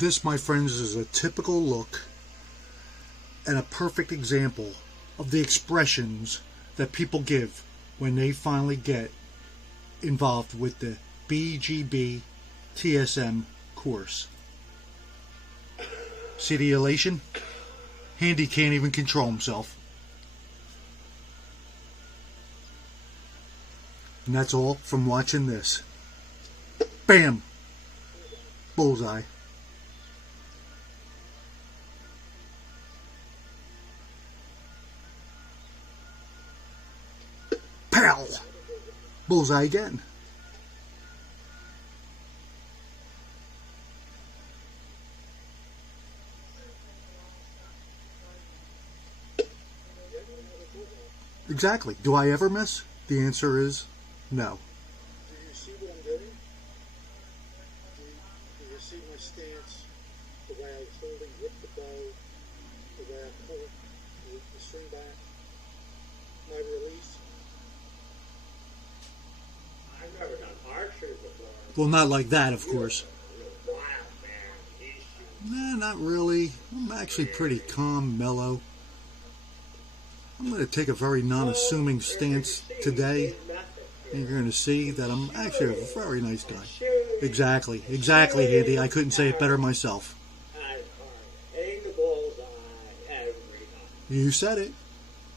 This, my friends, is a typical look and a perfect example of the expressions that people give when they finally get involved with the BGB-TSM course. See the elation? Handy can't even control himself. And that's all from watching this. Bam! Bullseye. Pow! Bullseye again. Exactly. Do I ever miss? The answer is no. Do you see what I'm doing? Do you see my stance? The way I'm holding with the bow, the way I pull the string back, my release. I've never done archery before. Well, not like that, of course. You're a wild man. He shoots. Nah, not really. I'm actually pretty calm, mellow. I'm going to take a very non-assuming stance today, and you're going to see that I'm actually a very nice guy. Exactly, Handy. I couldn't say it better myself. Hitting the bullseye every time. You said it.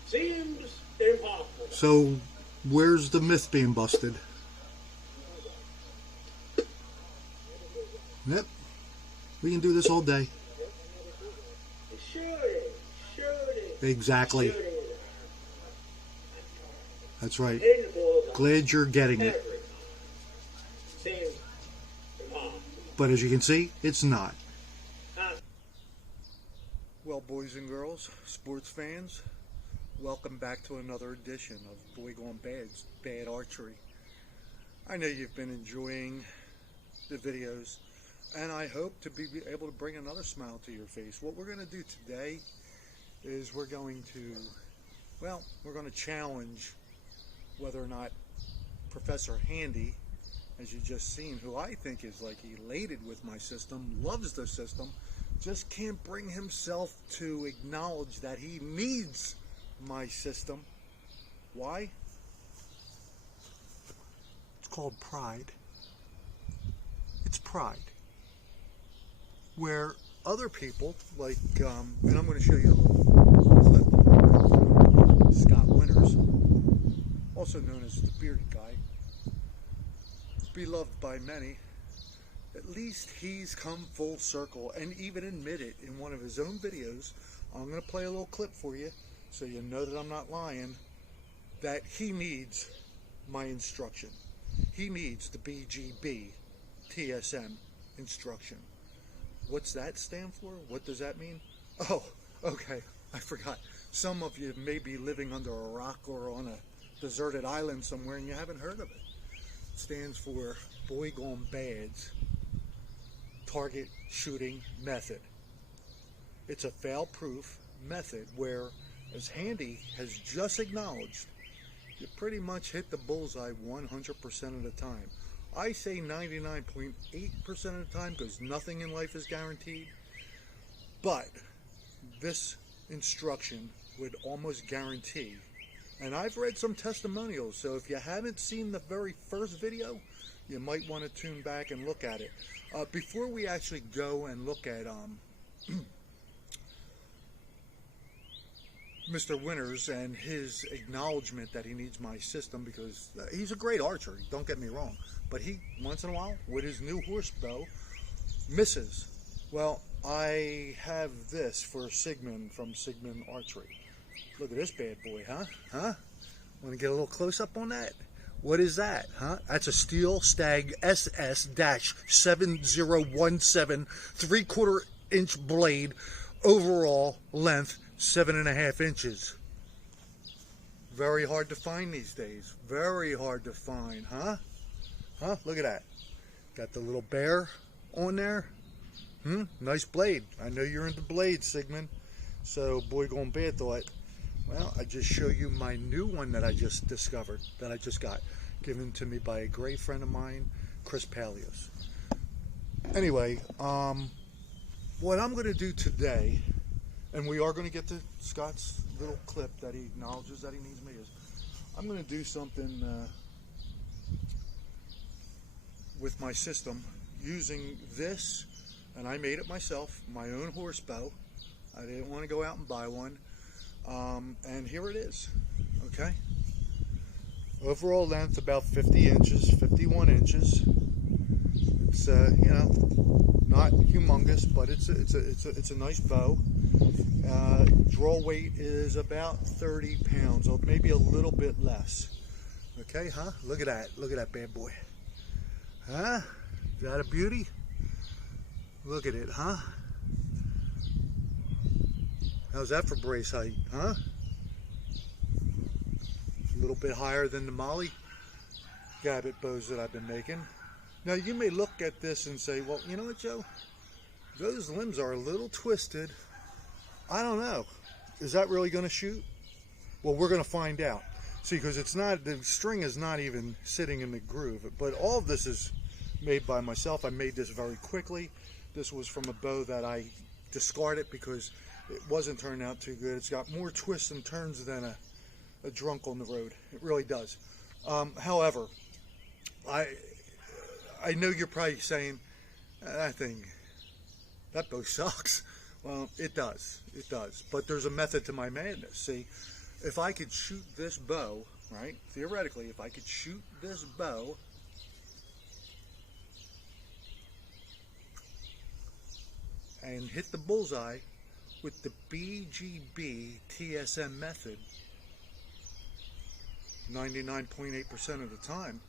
Seems impossible. So, where's the myth being busted? Yep. We can do this all day. Shooting. Exactly. Shooting. That's right. Hitting the bullseye Glad you're getting it. every time. Seems impossible. But as you can see, it's not. Well, boys and girls, sports fans, welcome back to another edition of Boy Gone Bad Archery. I know you've been enjoying the videos, and I hope to be able to bring another smile to your face. What we're going to do today is we're going to challenge whether or not Professor Handy, as you just seen, who I think is like elated with my system, loves the system, just can't bring himself to acknowledge that he needs my system. Why? It's called pride. It's pride. Where other people, like, and I'm going to show you a little clip of Scott Winters, also known as the bearded guy, beloved by many. At least he's come full circle and even admitted in one of his own videos, I'm going to play a little clip for you so you know that I'm not lying, that he needs my instruction. He needs the BGB-TSM instruction. What's that stand for? What does that mean? Oh, okay, I forgot. Some of you may be living under a rock or on a deserted island somewhere and you haven't heard of it. It stands for Boy Gone Bad's Target Shooting Method. It's a fail-proof method where, as Handy has just acknowledged, you pretty much hit the bullseye 100% of the time. I say 99.8% of the time because nothing in life is guaranteed, but this instruction would almost guarantee. And I've read some testimonials, so if you haven't seen the very first video, you might want to tune back and look at it. Before we actually go and look at Mr. Winters and his acknowledgement that he needs my system, because he's a great archer, don't get me wrong, but he, once in a while, with his new horse bow, misses. Well, I have this for Sig Man from SigMan Archery. Look at this bad boy, huh? Want to get a little close up on that? What is that, huh? That's a Steel Stag SS-7017 3/4 inch blade, overall length 7.5 inches. Very hard to find these days. Very hard to find, huh? Look at that. Got the little bear on there. Nice blade. I know you're into blades, Sigmund. So Boy Gone Bad thought, well, I just show you my new one that I just discovered, that I just got, given to me by a great friend of mine, Chris Palios. Anyway, what I'm going to do today, and we are going to get to Scott's little clip that he acknowledges that he needs me, is I'm going to do something with my system using this, and I made it myself, my own horse bow. I didn't want to go out and buy one, and here it is. Okay, overall length about 50 inches, 51 inches. It's you know, not humongous, but it's a nice bow. Draw weight is about 30 pounds, or maybe a little bit less. Okay, huh? Look at that bad boy. Huh? Is that a beauty? Look at it, huh? How's that for brace height, huh? A little bit higher than the Molly Gabbett bows that I've been making. Now you may look at this and say, well, you know what, Joe? Those limbs are a little twisted. I don't know. Is that really going to shoot? Well, we're going to find out. See, because it's not, the string is not even sitting in the groove. But all of this is made by myself. I made this very quickly. This was from a bow that I discarded because it wasn't turning out too good. It's got more twists and turns than a drunk on the road. It really does. However, I know you're probably saying, that bow sucks. Well, it does. It does. But there's a method to my madness. See, if I could shoot this bow, right, theoretically, if I could shoot this bow and hit the bullseye with the BGB-TSM method 99.8% of the time,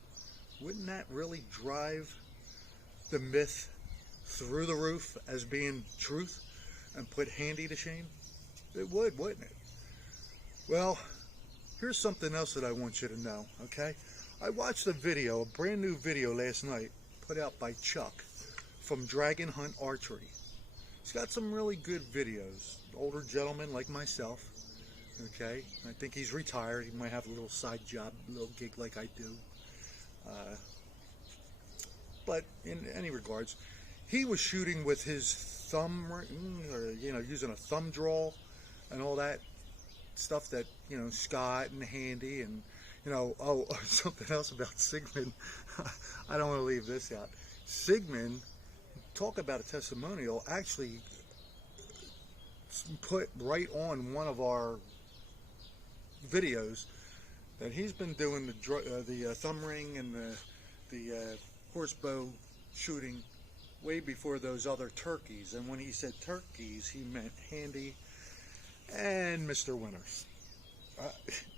wouldn't that really drive the myth through the roof as being truth and put handy to shame? It would, wouldn't it? Well, here's something else that I want you to know, okay? I watched a video, a brand new video last night put out by Chuck from DragonHunt Archery. He's got some really good videos. Older gentleman like myself, okay? I think he's retired. He might have a little side job, a little gig like I do. But in any regards, he was shooting with his thumb, or, you know, using a thumb draw and all that stuff that, you know, Scott and Handy and, you know, oh, something else about Sig Man. I don't want to leave this out. Sig Man, talk about a testimonial, actually put right on one of our videos that he's been doing the thumb ring and the horse bow shooting way before those other turkeys. And when he said turkeys, he meant Handy and Mr. Winters.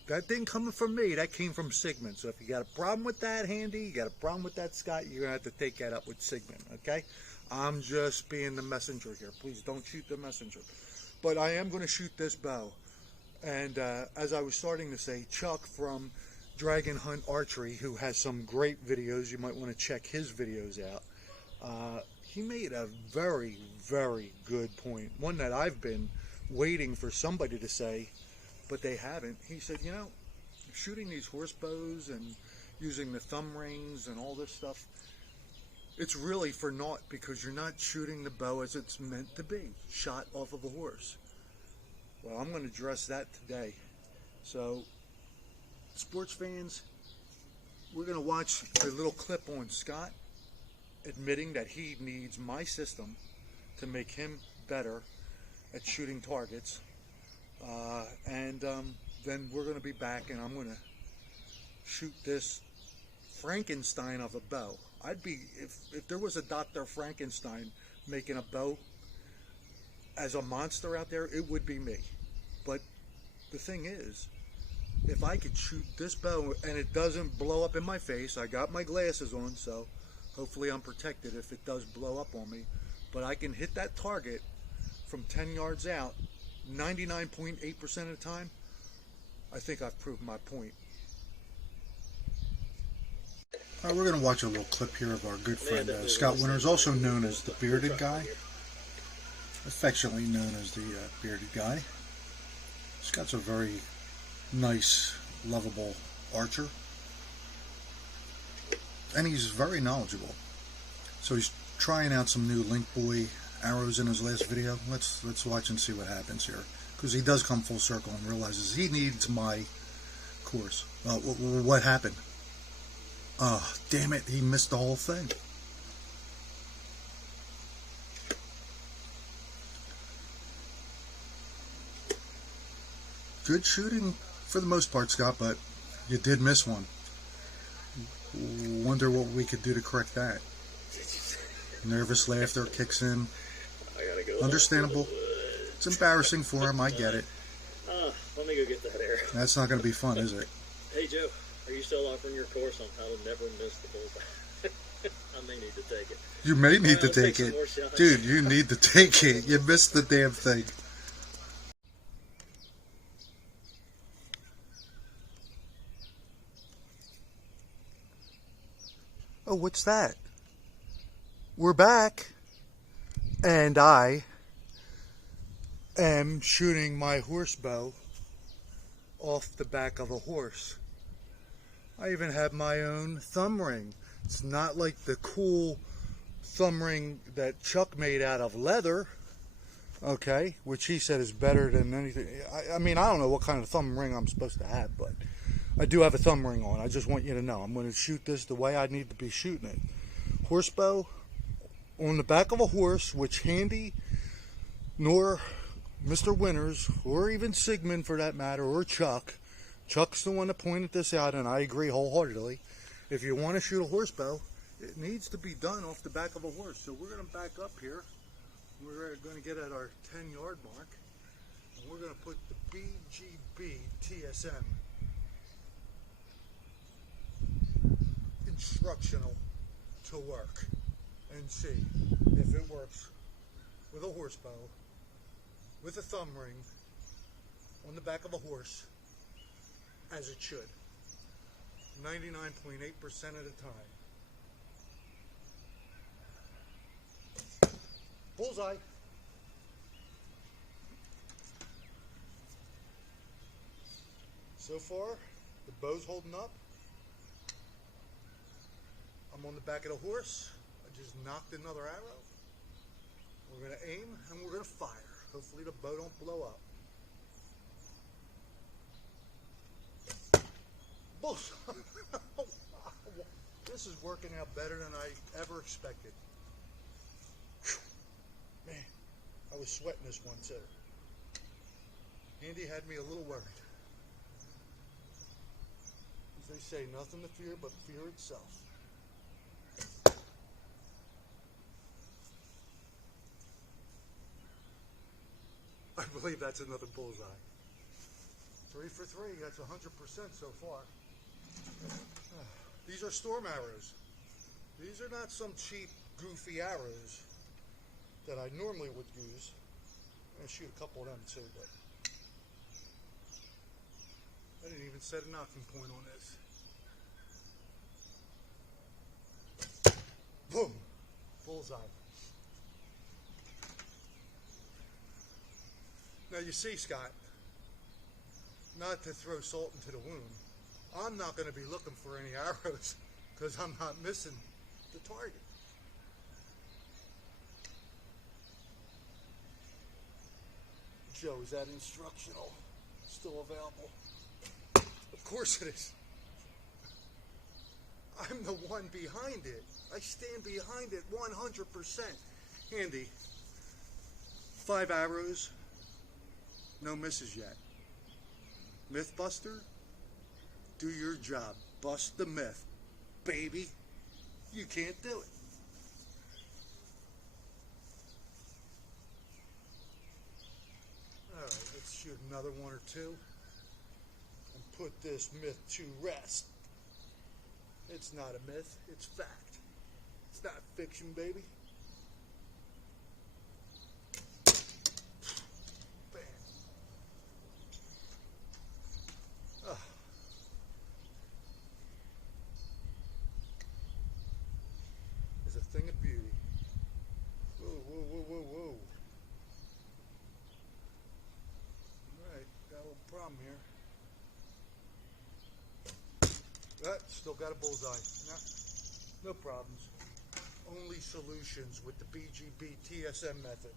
That didn't come from me. That came from Sig Man. So if you got a problem with that, Handy, you got a problem with that, Scott, you're going to have to take that up with Sig Man, okay? I'm just being the messenger here. Please don't shoot the messenger. But I am going to shoot this bow. And as I was starting to say, Chuck from DragonHunt Archery, who has some great videos, you might want to check his videos out. He made a very, very good point. One that I've been waiting for somebody to say, but they haven't. He said, you know, shooting these horse bows and using the thumb rings and all this stuff, it's really for naught, because you're not shooting the bow as it's meant to be, shot off of a horse. Well, I'm going to address that today. So, sports fans, we're going to watch a little clip on Scott admitting that he needs my system to make him better at shooting targets. Then we're going to be back, and I'm going to shoot this Frankenstein of a bow. I'd be, if there was a Dr. Frankenstein making a bow as a monster out there, it would be me. But the thing is, if I could shoot this bow and it doesn't blow up in my face, I got my glasses on, so hopefully I'm protected if it does blow up on me, but I can hit that target from 10 yards out 99.8% of the time, I think I've proved my point. All right, we're going to watch a little clip here of our good friend Scott Winters, also known as the Bearded Guy, affectionately known as the Bearded Guy. Scott's a very nice, lovable archer, and he's very knowledgeable. So he's trying out some new link buoy arrows in his last video. Let's watch and see what happens here, because he does come full circle and realizes he needs my course. What happened? Oh, damn it, he missed the whole thing. Good shooting for the most part, Scott, but you did miss one. Wonder what we could do to correct that. Nervous laughter kicks in. I gotta go. Understandable. It's embarrassing for him, I get it. Let me go get that arrow. That's not going to be fun, is it? Hey Joe, are you still offering your course on how to never miss the bullseye? I may need to take it. You may need to I'll take some it. more shots. Dude, you need to take it. You missed the damn thing. Oh, what's that? We're back. And I am shooting my horse bow off the back of a horse. I even have my own thumb ring. It's not like the cool thumb ring that Chuck made out of leather, okay, which he said is better than anything. I mean, I don't know what kind of thumb ring I'm supposed to have, but I do have a thumb ring on. I just want you to know I'm going to shoot this the way I need to be shooting it. Horse bow on the back of a horse, which Handy nor Mr. Winters, or even Sigman for that matter, or Chuck's the one that pointed this out, and I agree wholeheartedly. If you want to shoot a horse bow, it needs to be done off the back of a horse. So we're going to back up here. We're going to get at our 10-yard mark, and we're going to put the BGB-TSM instructional to work and see if it works with a horse bow, with a thumb ring on the back of a horse, as it should. 99.8% of the time. Bullseye. So far, the bow's holding up. I'm on the back of the horse. I just knocked another arrow. We're going to aim and we're going to fire. Hopefully the bow don't blow up. Bullseye. This is working out better than I ever expected. Man, I was sweating this one too. Andy had me a little worried. As they say, nothing to fear but fear itself. I believe that's another bullseye. 3 for 3, that's 100% so far. These are storm arrows. These are not some cheap, goofy arrows that I normally would use. I'm going to shoot a couple of them too, but I didn't even set a knocking point on this. Boom! Bullseye. Now you see, Scott, not to throw salt into the wound, I'm not going to be looking for any arrows because I'm not missing the target. Joe, is that instructional still available? Of course it is. I'm the one behind it. I stand behind it 100%. Andy, 5 arrows, no misses yet. Mythbuster, do your job. Bust the myth, baby. You can't do it. Alright, let's shoot another one or two and put this myth to rest. It's not a myth, it's fact. It's not fiction, baby. Bam. Ah. It's a thing of beauty. Whoa, whoa, whoa, whoa, whoa. Alright, got a little problem here. Still got a bullseye. No problems. only solutions with the BGB-TSM method.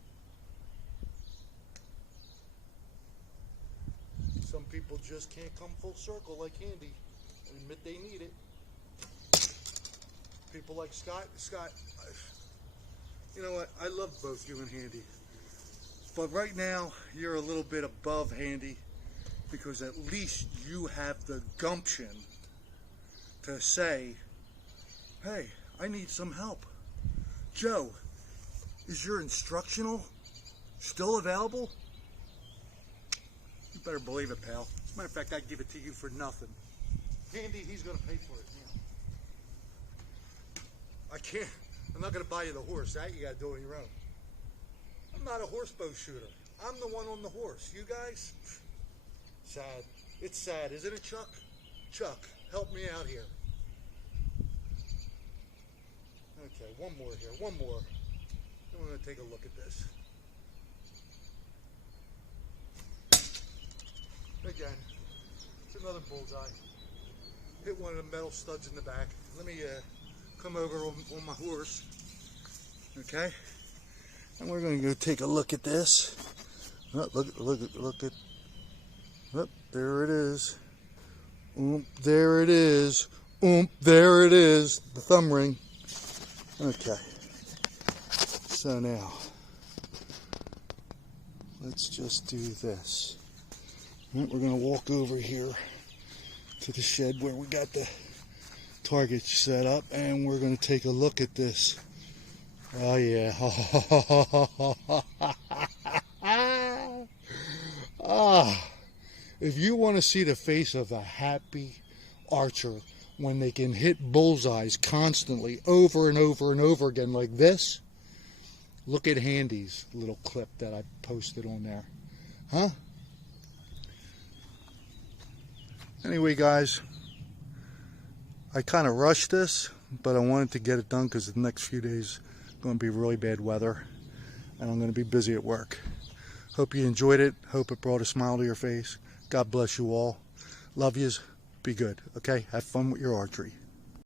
Some people just can't come full circle like Handy and admit they need it. People like Scott, you know what, I love both you and Handy. But right now, you're a little bit above Handy because at least you have the gumption to say, hey, I need some help. Joe, is your instructional still available? You better believe it, pal. As a matter of fact, I'd give it to you for nothing. Handy, he's going to pay for it now. I can't. I'm not going to buy you the horse. That you got to do on your own. I'm not a horse bow shooter. I'm the one on the horse. You guys? Sad. It's sad, isn't it, Chuck? Chuck, help me out here. Okay, one more here. One more. I'm going to take a look at this. Again, it's another bullseye. Hit one of the metal studs in the back. Let me come over on my horse. Okay? And we're going to go take a look at this. Oh, look at. Oh, there it is. There it is. There it is. The thumb ring. Okay. So now, let's just do this. We're going to walk over here to the shed where we got the target set up, and we're going to take a look at this. Oh yeah. If you want to see the face of a happy archer when they can hit bullseyes constantly over and over and over again like this, look at Handy's little clip that I posted on there. Huh? Anyway, guys, I kind of rushed this, but I wanted to get it done because the next few days going to be really bad weather and I'm going to be busy at work. Hope you enjoyed it. Hope it brought a smile to your face. God bless you all. Love yous. Be good. Okay? Have fun with your archery.